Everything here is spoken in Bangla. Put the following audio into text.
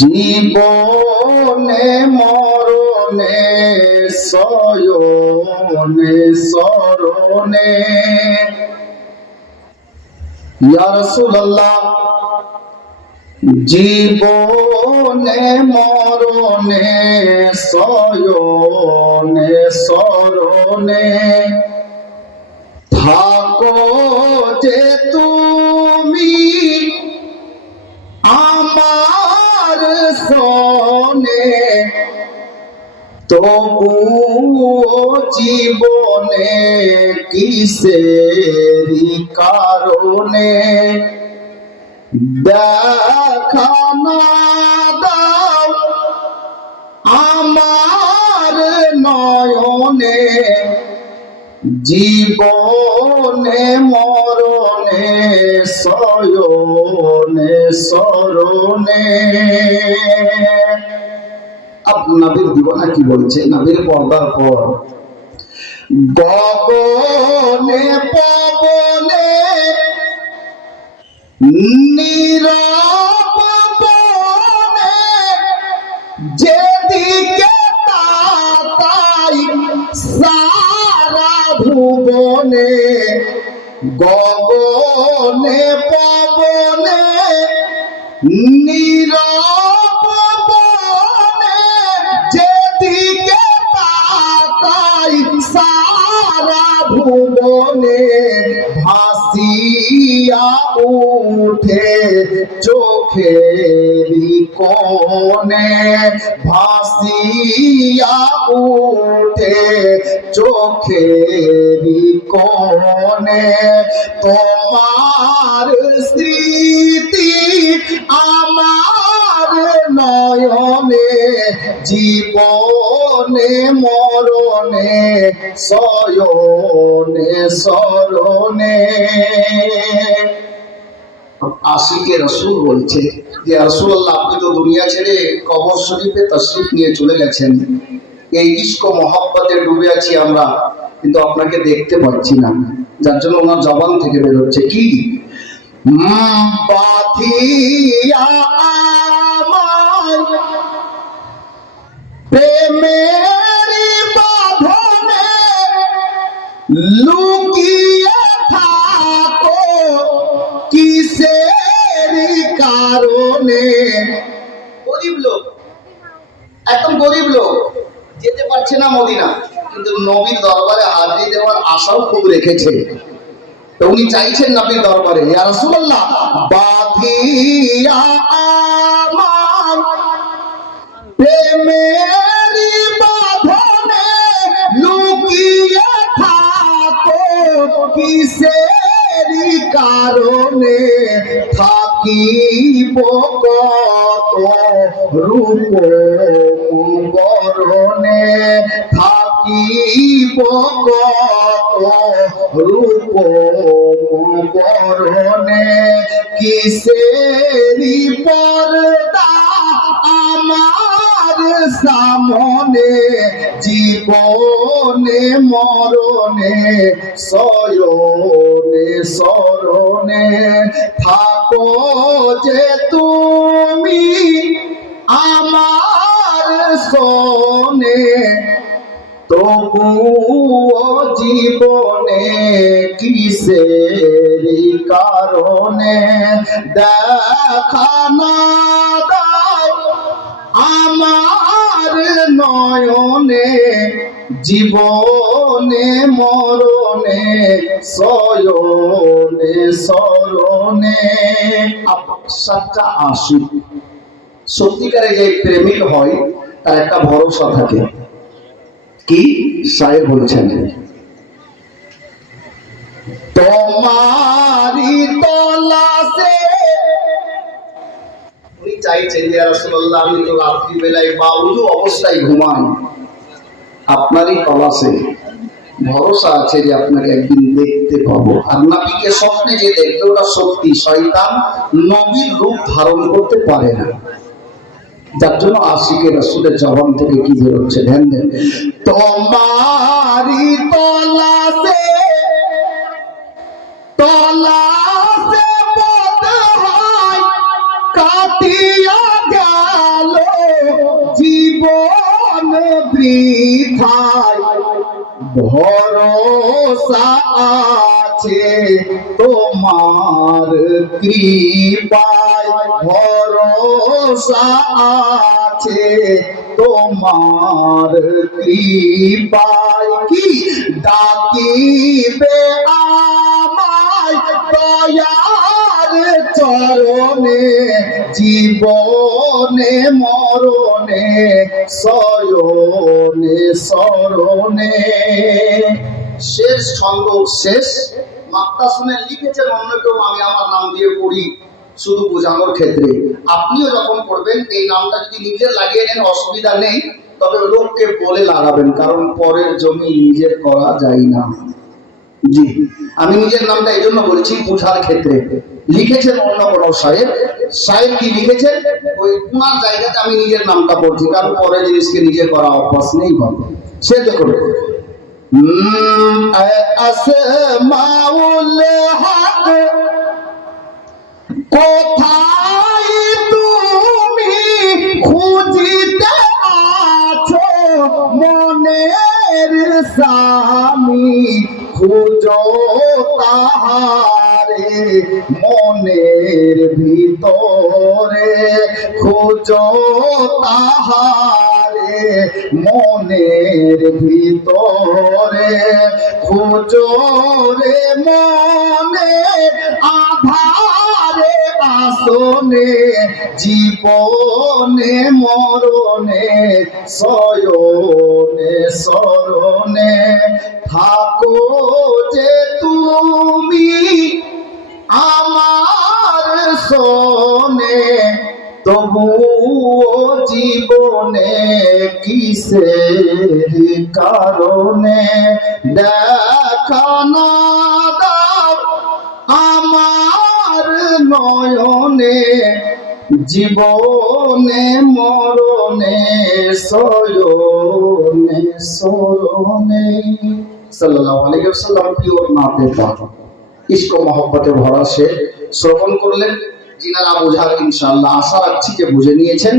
জীবনে মরণে শয়নে শরণে ইয়া রাসূলুল্লাহ, জীবনে মরণে শয়নে শরণে থাকো যে তুমি আমার শোনে, তবুও জীবনে কিসেরি কারণে দেখা না দাও আমার নয়নে, জীবনে মরণে শয়নে শরণে। নবীর দিওয়ানা কি বলছে? নবীর পর্দার পর গগনে পবনে নীরব বনে যেদিকে তাকাই সারা ভুবনে, গগনে পবনে নীরব বনে যেদিকে তাকাই সারা ভুবনে ভাসিয়া উঠে চোখেরি কোণে, ভাসিয়া উঠে চোখেরি কোণে তোমার স্মৃতি আমার নয়নে, জীবনে মরণে শয়নে শরণে। আশিকে রাসূল বলছে যে রাসূলুল্লাহ, আপনি তো দুনিয়া ছেড়ে কবর শরীফে তাশরীফ নিয়ে চলে গেছেন, এই ইশক ও মহব্বতে ডুবে আছি আমরা, কিন্তু আপনাকে দেখতে পাচ্ছি না। যার জন্য ওনার জবান থেকে বের হচ্ছে কি, বাঁধিয়া আমায় প্রেমেরি বাঁধনে লুকিয়ে থাকো কিসেরি কারণে। গরিব লোক, একদম গরিব লোক, যেতে পারছে না মদিনা, কিন্তু নবীর দরবারে হাজিরি দেওয়ার আশাও খুব রেখেছে। তো উনি চাইছেন নবীর দরবারে, ইয়া রাসূলুল্লাহ, বাঁধিয়া আমার প্রেমেরি বাঁধনে লুকিয়ে থাকো কিসেরি কারণে, থাকিব কত রূপ বরণে, থাকিব কত রূপ বরণে কিসেরি পর্দা আমার সামনে, জীবনে মরণে শয়নে শরণে থাকো যে তুমি আমার শোনে, তবুও জীবনে কিসেরি কারণে দেখা না দাও আমার নয়নে, জীবনে মরণে শয়নে শরণে। সাতটা আশিক, সত্যিকারে যে প্রেমিক হয় তার একটা ভরসা থাকে। কি শায়ের বলেছেন, তোমারি তলাশে, উনি চাইছেন ইয়া রাসূলুল্লাহ, আমি তো রাত্রি বেলায় বাউলু অবস্থায় ঘুমাই, আপনারই তলাশে ভরসা আছে যে আপনাকে একদিন দেখতে পাবো। আর নবীকে স্বপ্নে যে দেখতে, ওটা সত্যি, শয়তান নবীর রূপ ধারণ করতে পারে না। যার জন্য আশিকে রাসূলের জবান থেকে কি বের হচ্ছে, ধ্যান দেন, তোমারি তলাশে বৃথায় ভরসা আছে তোমার কৃপায়, ভরসা আছে তোমার কৃপায়। কি ডাকিবে আমায় দয়ার চরণে, জীবনে মরণে শয়নে স্মরণে। শেষ ছন্দ, শেষ মাত্রা শুনে লিখেছেন অন্য কেউ, আমি আমার নাম দিয়ে পড়ি শুধু বোঝানোর ক্ষেত্রে। আপনিও যখন পড়বেন এই নামটা যদি নিজে লাগিয়ে নেন অসুবিধা নেই, তবে লোককে বলে লাগাবেন, কারণ পরের জমি নিজের করা যায় না। জি, আমি নিজের নামটা এই জন্য বলেছি বোঝার ক্ষেত্রে। লিখেছেন অন্য কোনো সাহেব, সাহেব কি লিখেছেন ওই ওনার জায়গাতে আমি নিজের নামটা পড়ছি, কারণ পরের জিনিসকে নিজে করা অভ্যাস নেই। সে দেখুন আসমাউল হক কোথায় তুমি খুঁজিতে আছো, মনের স্বামী খুঁজো তাহারে, মনের ভিতরে খুঁজো তাহারে, মনের ভিতরে খুঁজো রে মনে আধারে আসনে, জীবনে মরণে শয়নে স্মরণে থাকো যে তুমি আমার শোনে, তবুও জীবনে কিসের কারণে দেখা না দাও আমার নয়নে, জীবনে মরণে শয়নে স্মরণে। সাল্লাল্লাহু আলাইহি ওয়াসাল্লাম পিওর নাতে পাক ইশক মহব্বতে ভরা সে শ্রবণ করলেন। যিনারা বোঝার ইনশাআল্লাহ আশা রাখছি যে বুঝে নিয়েছেন।